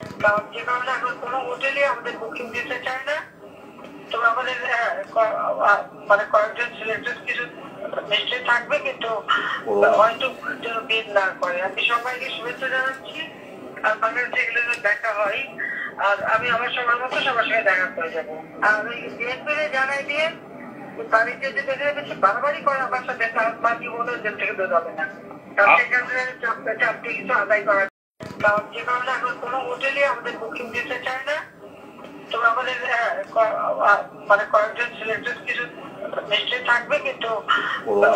কারণ যে কারণে এখন কোনো হোটেলে আমাদের বুকিং দিতে চায় না। তবে আমাদের মানে কয়েকজন সিলেক্টেড কিছু নিশ্চয়ই থাকবে, কিন্তু হয়তো যেন বিল না করে। আমি সবাইকে শুভেচ্ছা জানাচ্ছি। আর বাংলাদেশে এগুলো দেখা হয়, আর আমি আমার সবার মতো সবার সঙ্গে দেখা করে যাবো। আর ওই বিএনপির জানাই দিয়ে বাড়িতে যে দেখে বেশি বারবারই করে আমার সাথে, তার মা জীবনে জেল থেকে বের হবে না। কারণ সেখানে চাপটি কিছু আদায় করা, কারণ যে কারণে এখন কোনো হোটেলে আমাদের বুকিং দিতে চায় না। তবে আমাদের মানে কয়েকজন সিলেক্টেড কিছু নিশ্চয়ই থাকবে, কিন্তু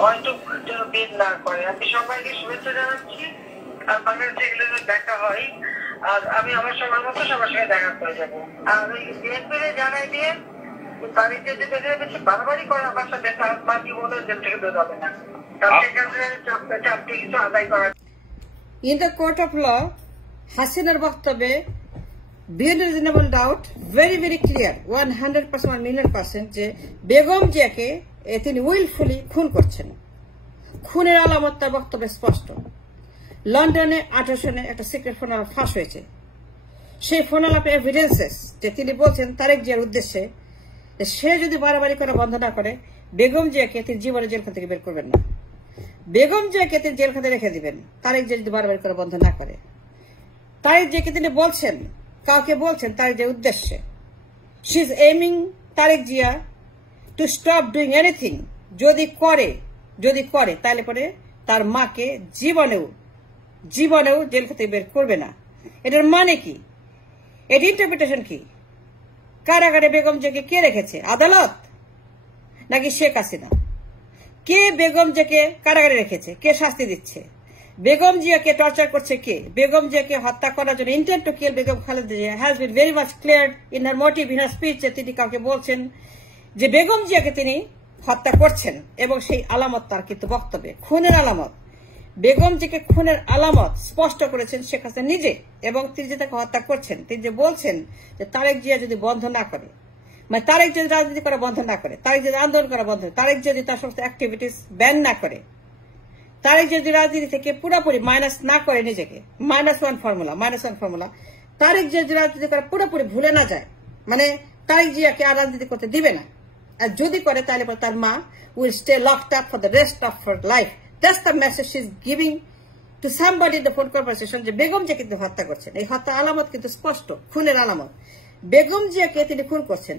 হয়তো যেন বিল না করে। আমি সবাইকে শুভেচ্ছা জানাচ্ছি। আর বাংলাদেশে এগুলো দেখা হয়, আর আমি আমার সবার মতো সবার সঙ্গে দেখা করে যাবো। আর ওই বিএনপির জানাই দিয়ে বাড়িতে যে দেখে বেশি বারবারই করে আমার সাথে, তার মা জীবনে জেল থেকে বের হবে না। কারণ সেখানে চাপটি কিছু আদায় করা। In the court of law, Hasina's বক্তব্যে beyond reasonable doubt, very very clear, 100%, 1,000,000% যে বেগম জিয়াকে তিনি উইলফুলি খুন করছেন। খুনের আলামত তার বক্তব্যে স্পষ্ট। লন্ডনে 18 সনে একটা সিক্রেট ফোন আলাপ ফাঁস হয়েছে। সেই ফোন আলাপে এভিডেন্সেস যে তিনি বলছেন তারেক জিয়ার উদ্দেশ্যে সে যদি বাড়াবাড়ি করা বন্ধ না করে বেগম জিয়াকে তিনি জীবনে জেলখানা থেকে বের করবেন না। বেগম জিয়াকে তিনি জেলখানে রেখে দিবেন তারেক জিয়া যদি বাড়াবাড়ি করা বন্ধ না করে। তারেক জিয়াকে তিনি বলছেন, কাউকে বলছেন তারেক জিয়ার উদ্দেশ্যে, she is aiming Tarek Zia to stop doing anything. যদি করে তাহলে পরে তার মাকে জীবনেও জেল থেকে বের করবে না। এটার মানে কি? এর ইন্টারপ্রিটেশন কি? কারাগারে বেগম জিয়াকে কে রেখেছে? আদালত নাকি শেখ হাসিনা? কে বেগম জিয়াকে কারাগারে রেখেছে? কে শাস্তি দিচ্ছে? বেগম জিয়াকে টর্চার করছে কে? বেগম জিয়াকে হত্যা করার জন্য intent to kill Begum Khaleda Zia has been very much clear in her motive, in her speech. তিনি কাউকে বলছেন যে বেগম জিয়াকে তিনি হত্যা করছেন, এবং সেই আলামত তার কিন্তু বক্তব্যে খুনের আলামত। বেগম জিকে খুনের আলামত স্পষ্ট করেছেন শেখ হাসিনা নিজে, এবং তিনি যে তাকে হত্যা করছেন, তিনি যে বলছেন যে তারেক জিয়া যদি বন্ধ না করে, মানে তারেক যদি রাজনীতি করা বন্ধ না করে, তারেক যদি আন্দোলন করা বন্ধ, তারেক যদি তার সমস্ত অ্যাক্টিভিটিস ব্যান না করে, তারেক যদি রাজনীতি থেকে পুরোপুরি মাইনাস না করে নিজেকে, -1 ফর্মুলা, তারেক যদি রাজনীতি করা পুরোপুরি ভুলে না যায়, মানে তারেক জিয়াকে আর রাজনীতি করতে দিবে না, আর যদি করে তাহলে তার মা will stay locked up for the rest of her life. That's the message she is giving two somebody in the phone conversation, যে বেগম জিয়া কিন্তু হত্যা করছেন। এই হত্যা আলামত কিন্তু স্পষ্ট, খুনের আলামত। বেগম জিয়াকে তিনি খুন করছেন,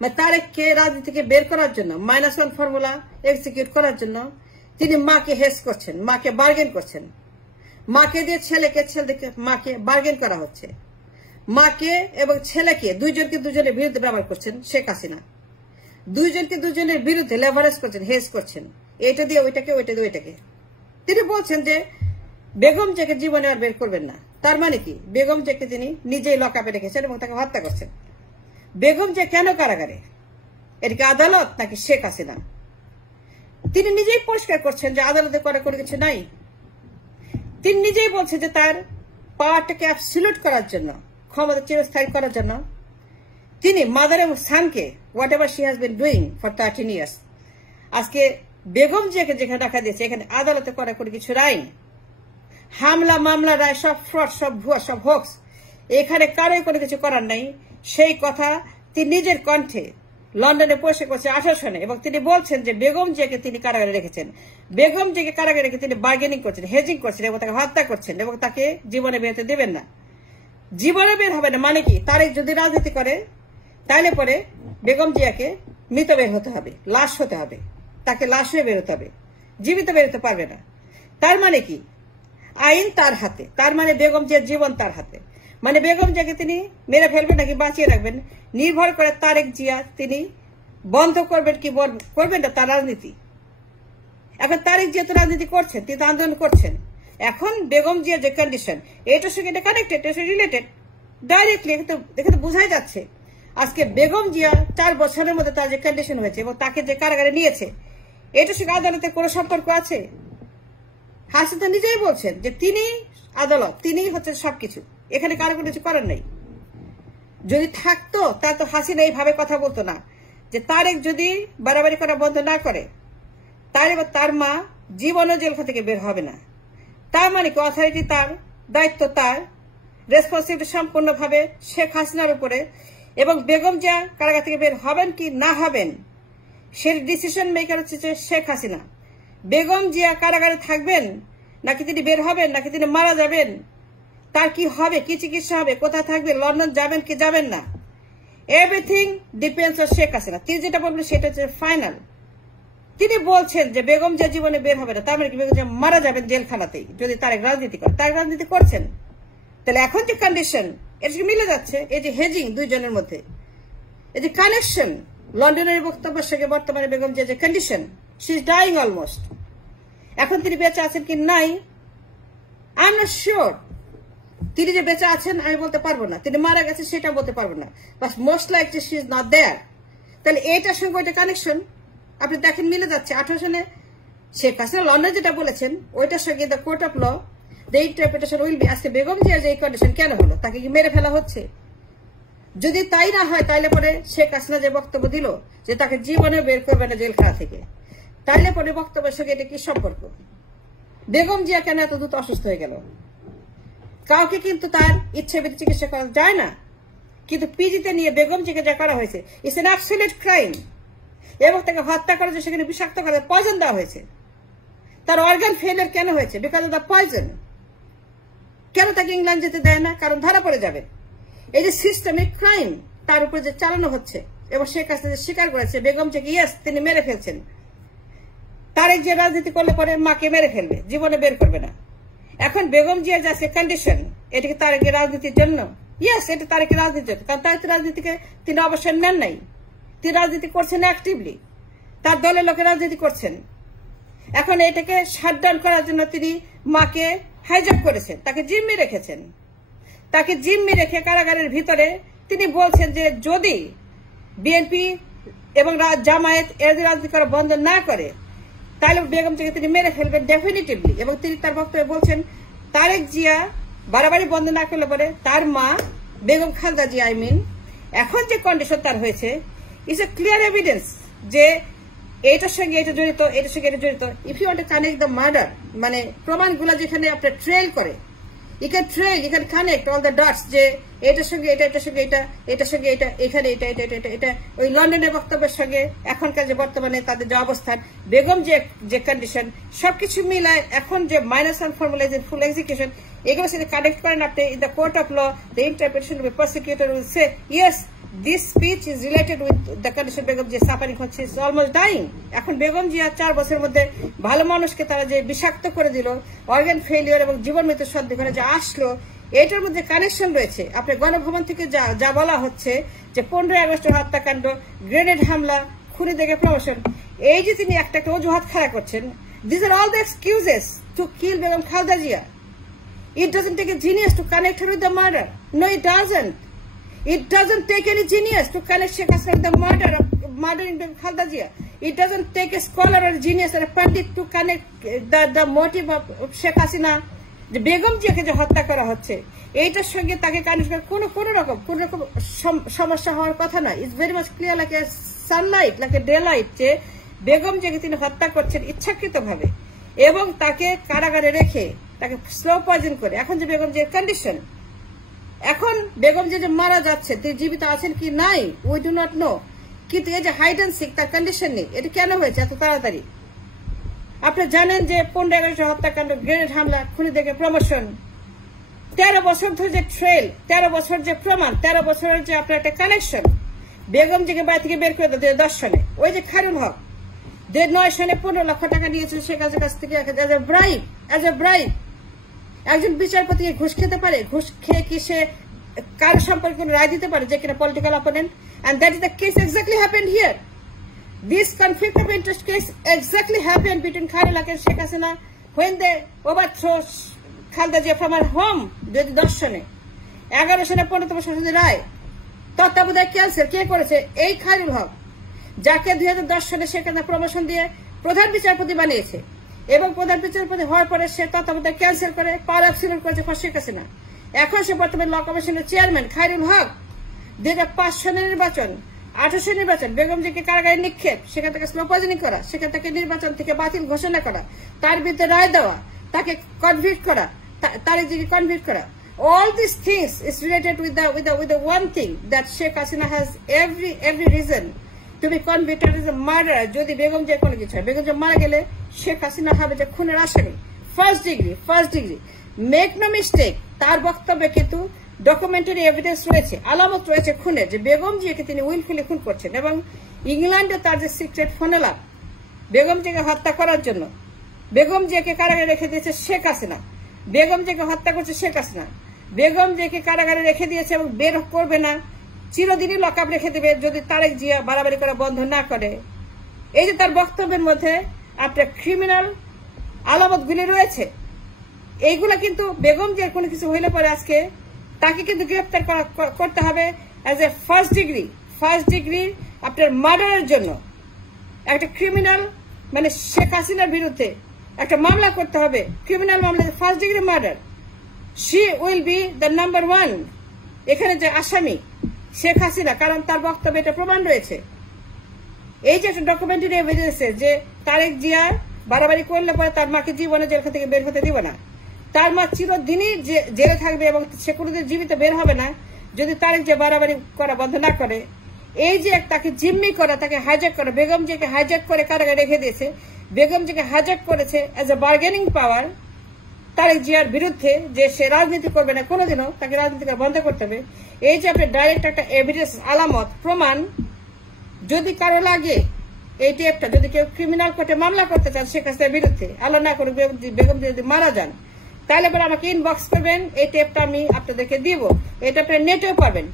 মানে তারেককে রাজনীতি থেকে বের করার জন্য, -1 ফর্মুলা এক্সিকিউট করার জন্য তিনি মাকে হেস করছেন, মাকে বার্গেন করছেন। মাকে দিয়ে ছেলেকে মাকে বার্গেন করা হচ্ছে। মাকে এবং ছেলেকে দুজনের বিরুদ্ধে ব্যবহার করছেন শেখ হাসিনা। দুজনের বিরুদ্ধে লেভারেজ করছেন, হেস করছেন, এটা দিয়ে ওইটাকে, ওইটা দিয়ে ওইটাকে। তিনি বলছেন যে বেগম জিয়াকে জীবনে আর বের করবেন না। তার মানে কি? বেগম জিয়াকে তিনি নিজেই লকআপে রেখেছেন এবং তাকে হত্যা করছেন। বেগম জিয়া কেন কারাগারে? এটা কি আদালত নাকি শেখ হাসিনা? তিনি নিজেই পরিষ্কার করছেন যে আদালতে করা কোনো কিছু নাই। তিনি নিজেই বলছেন যে তার পাওয়ারটাকে অ্যাবসলিউট করার জন্য, ক্ষমতা চিরস্থায়ী করার জন্য তিনি মাদার এবং সানকে whatever she has been doing for 13 years, আজকে বেগম জিয়াকে যেখানে রাখা দিয়েছে, এখানে আদালতে করা কোনো কিছু নাই। হামলা মামলা রায় সব ফ্রড, সব ভুয়া, সব হোক্স। এখানে কারোই কোনো কিছু করার নাই। সেই কথা তিনি নিজের কণ্ঠে লন্ডনে পৌঁছে করছে 18 সনে, এবং তিনি বলছেন যে বেগম জিয়াকে তিনি কারাগারে রেখেছেন। বেগম জিয়াকে কারাগারে রেখে তিনি বার্গেনিং করছেন, হেজিং করছেন, এবং তাকে হত্যা করছেন, এবং তাকে জীবনে বেরোতে দেবেন না। জীবনে বের হবে না মানে কি? তারেক যদি রাজনীতি করে তাহলে পরে বেগম জিয়াকে মৃত বের হতে হবে, লাশ হতে হবে, তাকে লাশ হয়ে বেরোতে হবে, জীবিত বেরোতে পারবে না। তার মানে কি? আইন তার হাতে, তার মানে বেগম জিয়ার জীবন তার হাতে। মানে বেগম জিয়াকে তিনি মেরে ফেলবেন নাকি বাঁচিয়ে রাখবেন নির্ভর করে তারেক জিয়া তিনি বন্ধ করবেন কি করবেন না তার রাজনীতি। এখন তারেক জিয়া তো রাজনীতি করছেন, তিনি তো আন্দোলন করছেন। এখন বেগম জিয়া যে কন্ডিশন, এটার সঙ্গে এটা কানেক্টেড, এটা রিলেটেড ডাইরেক্টলি। দেখে তো বোঝাই যাচ্ছে আজকে বেগম জিয়া 4 বছরের মধ্যে তার যে কন্ডিশন হয়েছে এবং তাকে যে কারাগারে নিয়েছে, এটার সঙ্গে আদালতের কোনো সম্পর্ক আছে? হাসিনা নিজেই বলছেন যে তিনি আদালত, তিনি হচ্ছে সবকিছু, এখানে কারো কোনো কিছু করার নেই। যদি থাকতো তার তো হাসিনা এইভাবে কথা বলতো না যে তারেক যদি বাড়াবাড়ি করা বন্ধ না করে তাহলে তার মা জীবনও জেলখানা থেকে বের হবে না। তার মানে কি? অথরিটি তার, দায়িত্ব তার, রেসপন্সিবিলিটি সম্পূর্ণভাবে শেখ হাসিনার উপরে, এবং বেগম জিয়া কারাগার থেকে বের হবেন কি না হবেন সেই ডিসিশন মেকার হচ্ছে শেখ হাসিনা। বেগম জিয়া কারাগারে থাকবেন নাকি তিনি বের হবেন, নাকি তিনি মারা যাবেন, তার কি হবে, কি চিকিৎসা হবে, কোথায় থাকবে, লন্ডন যাবেন কি যাবেন না, everything depends on Sheikh Hasina. তিনি যেটা বলবেন সেটা হচ্ছে ফাইনাল। তিনি বলছেন যে বেগম জিয়া জীবনে বের হবে না, তার মানে কি বেগম জিয়া মারা যাবেন জেলখানাতেই যদি তারেক রাজনীতি করে। তারেক রাজনীতি করছেন, তাহলে এখন যে কন্ডিশন এর সঙ্গে মিলে যাচ্ছে, এই যে হেজিং দুইজনের মধ্যে, এই যে কানেকশন, লন্ডনের বক্তব্যের সঙ্গে বর্তমানে বেগম জিয়া যে condition, she is dyeing almost. এখন তিনি বেঁচে আছেন কি নাই আই এম নট শিওর। তিনি যে বেঁচে আছেন আমি বলতে পারবো না, তিনি মারা গেছেন সেটা বলতে পারবো না, but most likely she is not there. তাহলে এইটার সঙ্গে ওইটা কানেকশন আপনি দেখেন মিলে যাচ্ছে। 18 সালে শেখ হাসিনা লন্ডন যেটা বলেছেন ওইটার সঙ্গে the court of law the interpretation will be. আজকে বেগম জিয়ার যে এই কন্ডিশন কেন হলো, তাকে কি মেরে ফেলা হচ্ছে? যদি তাই না হয় তাইলে পরে শেখ হাসিনা যে বক্তব্য দিল যে তাকে জীবনে বের করবে না জেলখানা থেকে, তাইলে পরে বক্তব্যের সঙ্গে এটা কি সম্পর্ক? বেগম জিয়া কেন এত দ্রুত অসুস্থ হয়ে গেল? কাউকে কিন্তু তার ইচ্ছে বিধি চিকিৎসা করা যায় না, কিন্তু পিজিতে নিয়ে বেগম জিকে যা করা হয়েছে ইটস এন অ্যাবসলিউট ক্রাইম। এবং তাকে হত্যা করা যে সেখানে বিষাক্ত করে পয়জন দেওয়া হয়েছে। তার অর্গান ফেলিয়ার কেন হয়েছে? Because of the poison. কেন তাকে ইংল্যান্ড যেতে দেয় না? কারণ ধরা পড়ে যাবে। এই যে সিস্টেমিক ক্রাইম তার উপর যে চালানো হচ্ছে, এবং শেখ হাসিনা যে স্বীকার করেছে বেগম জিকে ইয়েস তিনি মেরে ফেলছেন। তারেক যে রাজনীতি করলে পরে মাকে মেরে ফেলবে, জীবনে বের করবে না। এখন বেগম জিয়ার যে কন্ডিশন, এটাকে তারেকের রাজনীতির জন্য? ইয়েস, এটা তারেকের রাজনীতির জন্য, কারণ তারেক রাজনীতিকে তিনি অবসর নেন নাই, তিনি রাজনীতি করছেন অ্যাক্টিভলি, তার দলের লোকের রাজনীতি করছেন। এখন এটাকে শাটডাউন করার জন্য তিনি মাকে হাইজ্যাক করেছেন, তাকে জিম্মি রেখেছেন। তাকে জিম্মি রেখে কারাগারের ভিতরে তিনি বলছেন যে যদি বিএনপি এবং জামায়াত এর রাজনীতি করা বন্ধ না করে তাহলে বেগম জিয়াকে তিনি মেরে ফেলবেন ডেফিনিটিভলি। এবং তিনি তার বক্তব্যে বলছেন তারেক জিয়া বাড়াবাড়ি বন্ধ না করলে পরে তার মা বেগম খালেদা জিয়া এখন যে কন্ডিশন তার হয়েছে ইটস এ ক্লিয়ার এভিডেন্স যে এটার সঙ্গে এটা জড়িত, এটার সঙ্গে এটা জড়িত। If you want to connect the murder, মানে প্রমাণগুলো যেখানে আপনার ট্রেল করে, you can connect all the dots যে এটার সঙ্গে এটা, এটার সঙ্গে এটা, এটার সঙ্গে এটা, এখানে এটা, এটা এটা এটা ওই লন্ডনের বক্তব্যের সঙ্গে এখনকার যে বর্তমানে তাদের যে অবস্থান, বেগম যে কন্ডিশন, সবকিছু মিলায় এখন যে minus one formula is in full execution, এগুলো সাথে কানেক্ট করেন আপনি। In the court of law the interpretation of prosecutor will say yes this speech is related with the condition Begum Zia suffering হচ্ছে, is almost dying। এখন বেগম জিয়া 4 বছরের মধ্যে ভালো মানুষকে তারা যে বিষাক্ত করে দিল, অর্গান ফেলিওর এবং জীবন মৃত্যু সন্ধিক্ষণে যে আসলো, এটার মধ্যে কানেকশন রয়েছে। আপনি গণভবন থেকে যা বলা হচ্ছে যে 15 আগস্টের হত্যাকাণ্ড, গ্রেনেড হামলা, খুনি দেখে প্রমোশন, এই যে তিনি একটা অজুহাত খাড়া করছেন, these are all the excuses to kill Begum Khaleda Zia. It doesn't take a genius to connect her with the murder. No, it doesn't. It doesn't take any genius to connect Sheikh Hasina with the murdering Khaleda Zia. It doesn't take a scholar or a genius or a pandit to connect the motive of Sheikh Hasina, যে বেগম জিয়াকে যে হত্যা করা হচ্ছে এইটার সঙ্গে তাকে connect করে কোন রকম সমস্যা হওয়ার কথা না। It's very much clear like a Sunlight, like a day light, যে বেগম জিয়াকে তিনি হত্যা করছেন ইচ্ছাকৃতভাবে এবং তাকে কারাগারে রেখে তাকে স্লো পয়জন করে। এখন যে বেগম জিয়ার কন্ডিশন, এখন বেগম যে মারা যাচ্ছে, তিনি জীবিত আছেন কি নাই উই ডু নট নো, কিন্তু এই যে হাইড অ্যান্ড সিক তার কন্ডিশন নেই। এটা কেন হয়েছে এত তাড়াতাড়ি? আপনি জানেন যে 15 আগস্ট হত্যাকাণ্ড, গ্রেনেড হামলা, খুনি দেখে প্রমোশন, 13 বছর ধরে যে ট্রেল, 13 বছর যে প্রমাণ, 13 বছরের যে আপনার একটা কানেকশন, বেগম জিকে বাড়ি থেকে বের করে দেয় 2010 সনে। ওই যে খায়রুল হক 2009 সনে 15 লক্ষ টাকা নিয়েছিল শেখ হাসিনার কাছ থেকে এজ এ ব্রাইব। একজন বিচারপতি ঘুষ খেতে পারে? ঘুষ খেয়ে কি সে কার সম্পর্কে কোনো রায় দিতে পারে যে কিনা political opponent? And that is the case exactly happened here. This conflict of interest case exactly happened between Khairul Haq and Sheikh Hasina when they overthrew Khaleda Zia from her home 2010 সনে। 11 সনে 15তম সংশোধনী রায় তত্ত্বাবধায়ক cancel কে করেছে? এই খায়রুল হক, যাকে 2010 সনে সেখানে promotion দিয়ে প্রধান বিচারপতি বানিয়েছে এবং প্রধান বিচারপতি হওয়ার পরে সে তত্ত্বাবধায়ক ক্যান্সেল করে পাওয়ার অ্যাবসলিউট করেছে শেখ হাসিনা। এখন সে বর্তমানে ল কমিশনের চেয়ারম্যান খায়রুল হক। 2005 সনের নির্বাচন, 2018 নির্বাচন, বেগম জিকে কারাগারে নিক্ষেপ, সেখান থেকে স্লো পয়জনিং করা, সেখান থেকে নির্বাচন থেকে বাতিল ঘোষণা করা, তার বিরুদ্ধে রায় দেওয়া, তাকে কনভিক্ট করা, তার দিকে কনভিক্ট করা, all these things is related with the one thing that Sheikh Hasina has every reason to be convicted as a murderer. যদি বেগম যে কোনো কিছু হয়, বেগম যে মারা গেলে শেখ হাসিনা হবে যে খুনের আসামি, first degree. Make no mistake, তার বক্তব্যে কিন্তু ডকুমেন্টারি এভিডেন্স রয়েছে, আলামত রয়েছে খুনের, যে বেগম জিকে তিনি উইলফুলি খুন করছেন। এবং ইংল্যান্ডে তার যে সিক্রেট ফোনালাপ বেগম জিকে হত্যা করার জন্য, বেগম জিকে কারাগারে রেখে দিয়েছে শেখ হাসিনা, বেগম জিকে হত্যা করছে শেখ হাসিনা, বেগম জিকে কারাগারে রেখে দিয়েছে এবং বের করবে না, চিরদিনই লকআপ রেখে দেবে যদি তারেক জিয়া বাড়াবাড়ি করা বন্ধ না করে। এই যে তার বক্তব্যের মধ্যে আপনার ক্রিমিনাল আলামতগুলি রয়েছে, এইগুলা কিন্তু বেগম জিয়ার কোনো কিছু হইলে পরে আজকে তাকে কিন্তু গ্রেফতার করতে হবে অ্যাজ এ ফার্স্ট ডিগ্রি আপনার মার্ডারের জন্য। একটা ক্রিমিনাল মানে শেখ হাসিনার বিরুদ্ধে একটা মামলা করতে হবে, ক্রিমিনাল মামলা, first degree murder. She will be the number 1 এখানে যে আসামি শেখ হাসিনা, কারণ তার বক্তব্যে এটা প্রমাণ রয়েছে। এই যে একটা ডকুমেন্টারি এভিডেন্স যে তারেক জিয়া বাড়াবাড়ি করলে পরে তার মাকে জীবনে জেল থেকে বের হতে দিবে না, তার মা চিরদিনই জেলে থাকবে এবং সে কোনোদিন জীবিত বের হবে না যদি তারেক জিয়া বাড়াবাড়ি করা বন্ধ না করে। এই যে তাকে জিম্মি করা, তাকে হাইজ্যাক করা, বেগম জিকে হাইজ্যাক করে কারাগারে রেখে দিয়েছে, বেগম জিকে হাইজ্যাক করেছে as a bargaining power Tarek জিয়ার বিরুদ্ধে, যে সে রাজনীতি করবে না কোনোদিনও, তাকে রাজনীতি করা বন্ধ করতে হবে। এই যে আপনি ডাইরেক্ট একটা এভিডেন্স, আলামত, প্রমাণ যদি কারো লাগে, এই টেপটা যদি কেউ ক্রিমিনাল কোর্টে মামলা করতে চান শেখ হাসিনার বিরুদ্ধে, আল্লাহ না করুক বেগম যদি মারা যান, তাহলে পরে আমাকে ইনবক্স করবেন, এই টেপটা আমি আপনাদেরকে দিব, এটা আপনি নেটেও পাবেন।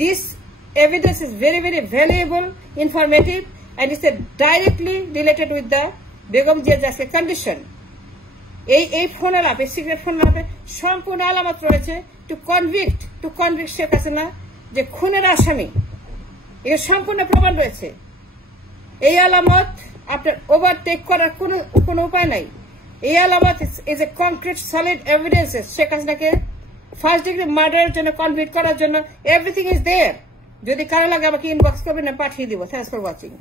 This evidence is very valuable, informative, and it's directly related with the Begum জিয়ার condition. এই ফোন আলাপ, এই সিক্রেট ফোন আলাপে সম্পূর্ণ আলামত রয়েছে টু কনভিক্ট শেখ হাসিনা যে খুনের আসামি, এর সম্পূর্ণ প্রমাণ রয়েছে। এই আলামত আপনার ওভারটেক করার কোনো উপায় নাই। এই আলামত is a concrete solid evidence Sheikh হাসিনাকে ফার্স্ট ডিগ্রি মার্ডারের জন্য কনভিক্ট করার জন্য। Everything is there. যদি কারো লাগে আমাকে ইনবক্স করবেন, পাঠিয়ে দিব। Thanks for watching.